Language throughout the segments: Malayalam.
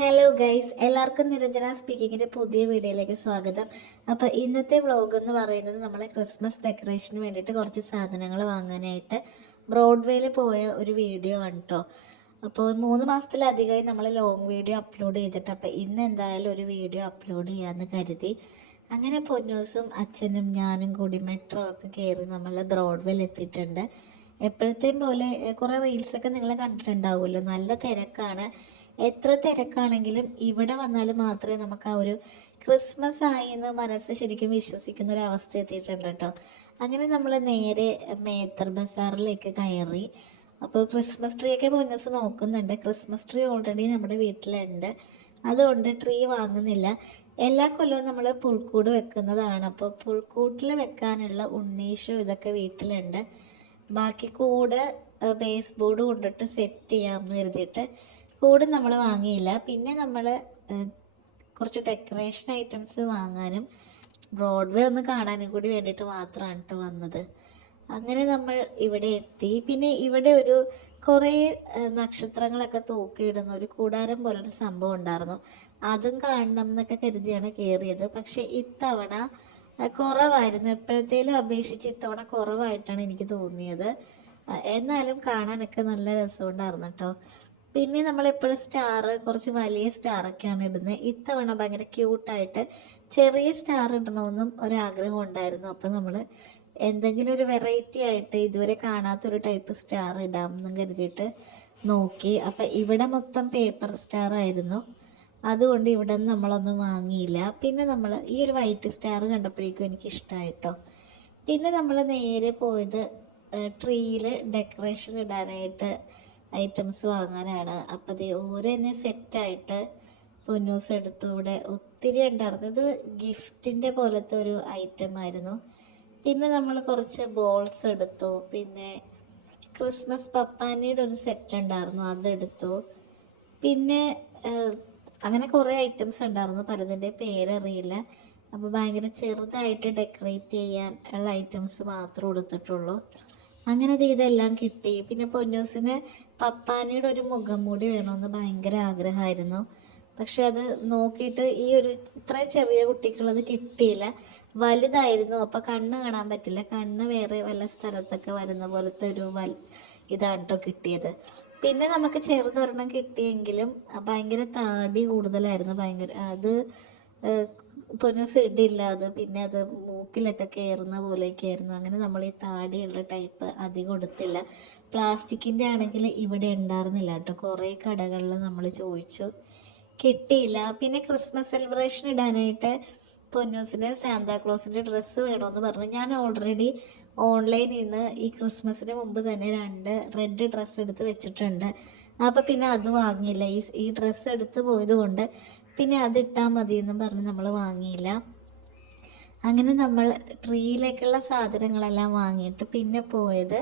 ഹലോ ഗൈസ്, എല്ലാവർക്കും നിരഞ്ജന സ്പീക്കിങ്ങിൻ്റെ പുതിയ വീഡിയോയിലേക്ക് സ്വാഗതം. അപ്പോൾ ഇന്നത്തെ വ്ളോഗ് എന്ന് പറയുന്നത് നമ്മളെ ക്രിസ്മസ് ഡെക്കറേഷന് വേണ്ടിയിട്ട് കുറച്ച് സാധനങ്ങൾ വാങ്ങാനായിട്ട് ബ്രോഡ്വേയിൽ പോയ ഒരു വീഡിയോ ആണ് കേട്ടോ. അപ്പോൾ 3 മാസത്തിലധികമായി നമ്മൾ ലോങ് വീഡിയോ അപ്ലോഡ് ചെയ്തിട്ട്, അപ്പോൾ ഇന്ന് എന്തായാലും ഒരു വീഡിയോ അപ്ലോഡ് ചെയ്യാമെന്ന് കരുതി. അങ്ങനെ പൊന്നൂസും അച്ഛനും ഞാനും കൂടി മെട്രോ ഒക്കെ കയറി നമ്മൾ ബ്രോഡ്വേയിൽ എത്തിയിട്ടുണ്ട്. എപ്പോഴത്തെയും പോലെ കുറേ റീൽസൊക്കെ നിങ്ങൾ കണ്ടിട്ടുണ്ടാവുമല്ലോ, നല്ല തിരക്കാണ്. എത്ര തിരക്കാണെങ്കിലും ഇവിടെ വന്നാൽ മാത്രമേ നമുക്ക് ആ ഒരു ക്രിസ്മസ് ആയി എന്ന് മനസ്സ് ശരിക്കും വിശ്വസിക്കുന്ന ഒരു അവസ്ഥ എത്തിയിട്ടുണ്ട് കേട്ടോ. അങ്ങനെ നമ്മൾ നേരെ മേത്തർ ബസാറിലേക്ക് കയറി. അപ്പോൾ ക്രിസ്മസ് ട്രീ ഒക്കെ പൊന്നൂസ് നോക്കുന്നുണ്ട്. ക്രിസ്മസ് ട്രീ ഓൾറെഡി നമ്മുടെ വീട്ടിലുണ്ട്, അതുകൊണ്ട് ട്രീ വാങ്ങുന്നില്ല. എല്ലാ കൊല്ലവും നമ്മൾ പുൽക്കൂട് വെക്കുന്നതാണ്. അപ്പോൾ പുൽക്കൂട്ടിൽ വെക്കാനുള്ള ഉണ്ണീഷോ ഇതൊക്കെ വീട്ടിലുണ്ട്. ബാക്കി കൂട് ബേസ് ബോർഡ് കൊണ്ടിട്ട് സെറ്റ് ചെയ്യാമെന്ന് കരുതിയിട്ട് കൂട് നമ്മൾ വാങ്ങിയില്ല. പിന്നെ നമ്മൾ കുറച്ച് ഡെക്കറേഷൻ ഐറ്റംസ് വാങ്ങാനും ബ്രോഡ്വേ ഒന്ന് കാണാനും കൂടി വേണ്ടിയിട്ട് മാത്രമാണ് കേട്ടോ വന്നത്. അങ്ങനെ നമ്മൾ ഇവിടെ എത്തി. പിന്നെ ഇവിടെ ഒരു കുറേ നക്ഷത്രങ്ങളൊക്കെ തൂക്കിയിടുന്ന ഒരു കൂടാരം പോലൊരു സംഭവം ഉണ്ടായിരുന്നു. അതും കാണണം എന്നൊക്കെ കരുതിയാണ് കയറിയത്. പക്ഷേ ഇത്തവണ കുറവായിരുന്നു. എപ്പോഴത്തേലും അപേക്ഷിച്ച് ഇത്തവണ കുറവായിട്ടാണ് എനിക്ക് തോന്നിയത്. എന്നാലും കാണാനൊക്കെ നല്ല രസമുണ്ടായിരുന്നു കേട്ടോ. പിന്നെ നമ്മളെപ്പോഴും കുറച്ച് വലിയ സ്റ്റാറൊക്കെയാണ് ഇടുന്നത്. ഇത്തവണ ഭയങ്കര ക്യൂട്ടായിട്ട് ചെറിയ സ്റ്റാർ ഇടണമെന്നും ഒരാഗ്രഹം ഉണ്ടായിരുന്നു. അപ്പോൾ നമ്മൾ എന്തെങ്കിലും ഒരു വെറൈറ്റി ആയിട്ട് ഇതുവരെ കാണാത്തൊരു ടൈപ്പ് സ്റ്റാർ ഇടാമെന്നും കരുതിയിട്ട് നോക്കി. അപ്പം ഇവിടെ മൊത്തം പേപ്പർ സ്റ്റാർ ആയിരുന്നു, അതുകൊണ്ട് ഇവിടെ നിന്ന് നമ്മളൊന്നും വാങ്ങിയില്ല. പിന്നെ നമ്മൾ ഈ ഒരു വൈറ്റ് സ്റ്റാർ കണ്ടപ്പോഴേക്കും എനിക്കിഷ്ടമായിട്ടോ. പിന്നെ നമ്മൾ നേരെ പോയത് ട്രീയിൽ ഡെക്കറേഷൻ ഇടാനായിട്ട് ഐറ്റംസ് വാങ്ങാനാണ്. അപ്പോൾ അത് ഓരോ തന്നെ സെറ്റായിട്ട് പൊന്നൂസ് എടുത്തു. ഇവിടെ ഒത്തിരി ഉണ്ടായിരുന്നു. ഇത് ഗിഫ്റ്റിൻ്റെ പോലത്തെ ഒരു ഐറ്റം ആയിരുന്നു. പിന്നെ നമ്മൾ കുറച്ച് ബോൾസ് എടുത്തു. പിന്നെ ക്രിസ്മസ് പപ്പാനിയുടെ ഒരു സെറ്റ് ഉണ്ടായിരുന്നു, അതെടുത്തു. പിന്നെ അങ്ങനെ കുറേ ഐറ്റംസ് ഉണ്ടായിരുന്നു, പലതിൻ്റെ പേരറിയില്ല. അപ്പോൾ ഭയങ്കര ചെറുതായിട്ട് ഡെക്കറേറ്റ് ചെയ്യാൻ ഉള്ള ഐറ്റംസ് മാത്രം എടുത്തിട്ടുള്ളൂ. അങ്ങനെ ഇതെല്ലാം കിട്ടി. പിന്നെ പൊന്നൂസിന് പപ്പാനിയുടെ ഒരു മുഖം മൂടി വേണമെന്ന് ഭയങ്കര ആഗ്രഹമായിരുന്നു. പക്ഷെ അത് നോക്കിയിട്ട് ഈ ഒരു ഇത്രയും ചെറിയ കുട്ടികളത് കിട്ടിയില്ല, വലുതായിരുന്നു. അപ്പോൾ കണ്ണ് കാണാൻ പറ്റില്ല, കണ്ണ് വേറെ വല്ല സ്ഥലത്തൊക്കെ വരുന്ന പോലത്തെ ഒരു ഇതാണ് കേട്ടോ കിട്ടിയത്. പിന്നെ നമുക്ക് ചെറുതൊരെണ്ണം കിട്ടിയെങ്കിലും ഭയങ്കര താടി കൂടുതലായിരുന്നു. അത് പൊന്നൂസ് ഇടില്ല, അത് പിന്നെ അത് മൂക്കിലൊക്കെ കയറുന്ന പോലെയൊക്കെ ആയിരുന്നു. അങ്ങനെ നമ്മൾ ഈ താടിയുള്ള ടൈപ്പ് അധികം കൊടുത്തില്ല. പ്ലാസ്റ്റിക്കിൻ്റെ ആണെങ്കിൽ ഇവിടെ ഉണ്ടായിരുന്നില്ല കേട്ടോ. കുറേ കടകളിൽ നമ്മൾ ചോദിച്ചു, കിട്ടിയില്ല. പിന്നെ ക്രിസ്മസ് സെലിബ്രേഷൻ ഇടാനായിട്ട് പൊന്നൂസിന് സാന്താക്ലോസിൻ്റെ ഡ്രസ്സ് വേണമെന്ന് പറഞ്ഞു. ഞാൻ ഓൾറെഡി ഓൺലൈനിൽ നിന്ന് ഈ ക്രിസ്മസിന് മുമ്പ് തന്നെ 2 റെഡ് ഡ്രസ്സ് എടുത്ത് വെച്ചിട്ടുണ്ട്. അപ്പോൾ പിന്നെ അത് വാങ്ങിയില്ല. ഈ ഡ്രസ്സ് എടുത്ത് പോയത് കൊണ്ട് പിന്നെ അതിട്ടാൽ മതിയെന്നും പറഞ്ഞ് നമ്മൾ വാങ്ങിയില്ല. അങ്ങനെ നമ്മൾ ട്രീയിലേക്കുള്ള സാധനങ്ങളെല്ലാം വാങ്ങിയിട്ട് പിന്നെ പോയത്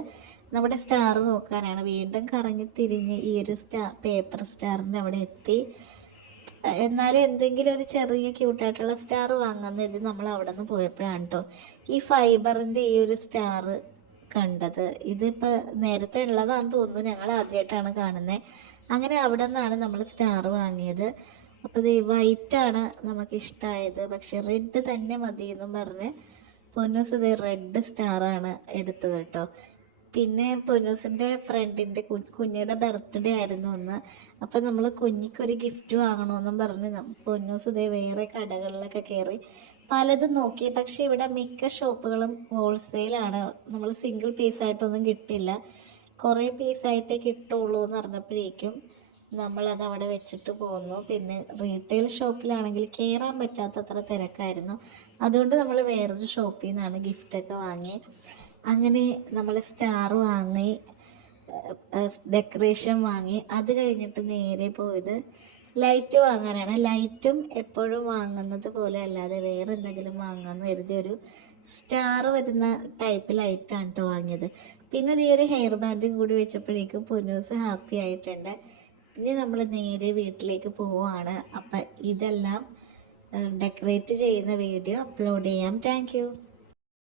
നമ്മുടെ സ്റ്റാർ നോക്കാനാണ്. വീണ്ടും കറങ്ങി തിരിഞ്ഞ് ഈ ഒരു പേപ്പർ സ്റ്റാറിൻ്റെ അവിടെ എത്തി. എന്നാലും എന്തെങ്കിലും ഒരു ചെറിയ ക്യൂട്ടായിട്ടുള്ള സ്റ്റാർ വാങ്ങുന്നത് നമ്മൾ അവിടെ നിന്ന് പോയപ്പോഴാണ് കേട്ടോ ഈ ഫൈബറിൻ്റെ ഈ ഒരു സ്റ്റാർ കണ്ടത്. ഇതിപ്പോൾ നേരത്തെ ഉള്ളതാണെന്ന് തോന്നുന്നു, ഞങ്ങൾ ആദ്യമായിട്ടാണ് കാണുന്നത്. അങ്ങനെ അവിടെ നിന്നാണ് നമ്മൾ സ്റ്റാർ വാങ്ങിയത്. അപ്പോൾ ഇത് വൈറ്റാണ് നമുക്കിഷ്ടമായത്, പക്ഷെ റെഡ് തന്നെ മതി എന്നും പറഞ്ഞ് പൊന്നൂസ് ഇത് റെഡ് സ്റ്റാറാണ് എടുത്തത് കേട്ടോ. പിന്നെ പൊന്നൂസിൻ്റെ ഫ്രണ്ടിൻ്റെ കുഞ്ഞിയുടെ ബർത്ത്ഡേ ആയിരുന്നു ഒന്ന്. അപ്പോൾ നമ്മൾ കുഞ്ഞിക്കൊരു ഗിഫ്റ്റ് വാങ്ങണമെന്നും പറഞ്ഞ് പൊന്നൂസ് ഇതേ വേറെ കടകളിലൊക്കെ കയറി പലതും നോക്കി. പക്ഷേ ഇവിടെ മിക്ക ഷോപ്പുകളും ഹോൾസെയിലാണ്, നമ്മൾ സിംഗിൾ പീസായിട്ടൊന്നും കിട്ടില്ല. കുറേ പീസായിട്ടേ കിട്ടുള്ളൂ എന്ന് പറഞ്ഞപ്പോഴേക്കും നമ്മളത് അവിടെ വെച്ചിട്ട് പോന്നു. പിന്നെ റീറ്റെയിൽ ഷോപ്പിലാണെങ്കിൽ കയറാൻ പറ്റാത്തത്ര തിരക്കായിരുന്നു, അതുകൊണ്ട് നമ്മൾ വേറൊരു ഷോപ്പിൽ നിന്നാണ് ഗിഫ്റ്റൊക്കെ വാങ്ങി. അങ്ങനെ നമ്മൾ സ്റ്റാർ വാങ്ങി, ഡെക്കറേഷൻ വാങ്ങി. അത് കഴിഞ്ഞിട്ട് നേരെ പോയത് ലൈറ്റ് വാങ്ങാനാണ്. ലൈറ്റും എപ്പോഴും വാങ്ങുന്നത് പോലെ അല്ലാതെ വേറെ എന്തെങ്കിലും വാങ്ങാമെന്ന് കരുതി ഒരു സ്റ്റാർ വരുന്ന ടൈപ്പ് ലൈറ്റാണ് കേട്ടോ വാങ്ങിയത്. പിന്നെ ഈ ഒരു ഹെയർ ബാൻഡും കൂടി വെച്ചപ്പോഴേക്കും പൊന്നൂസ് ഹാപ്പി ആയിട്ടുണ്ട്. ഇനി നമ്മൾ നേരെ വീട്ടിലേക്ക് പോവുകയാണ്. അപ്പം ഇതെല്ലാം ഡെക്കറേറ്റ് ചെയ്യുന്ന വീഡിയോ അപ്ലോഡ് ചെയ്യാം. താങ്ക്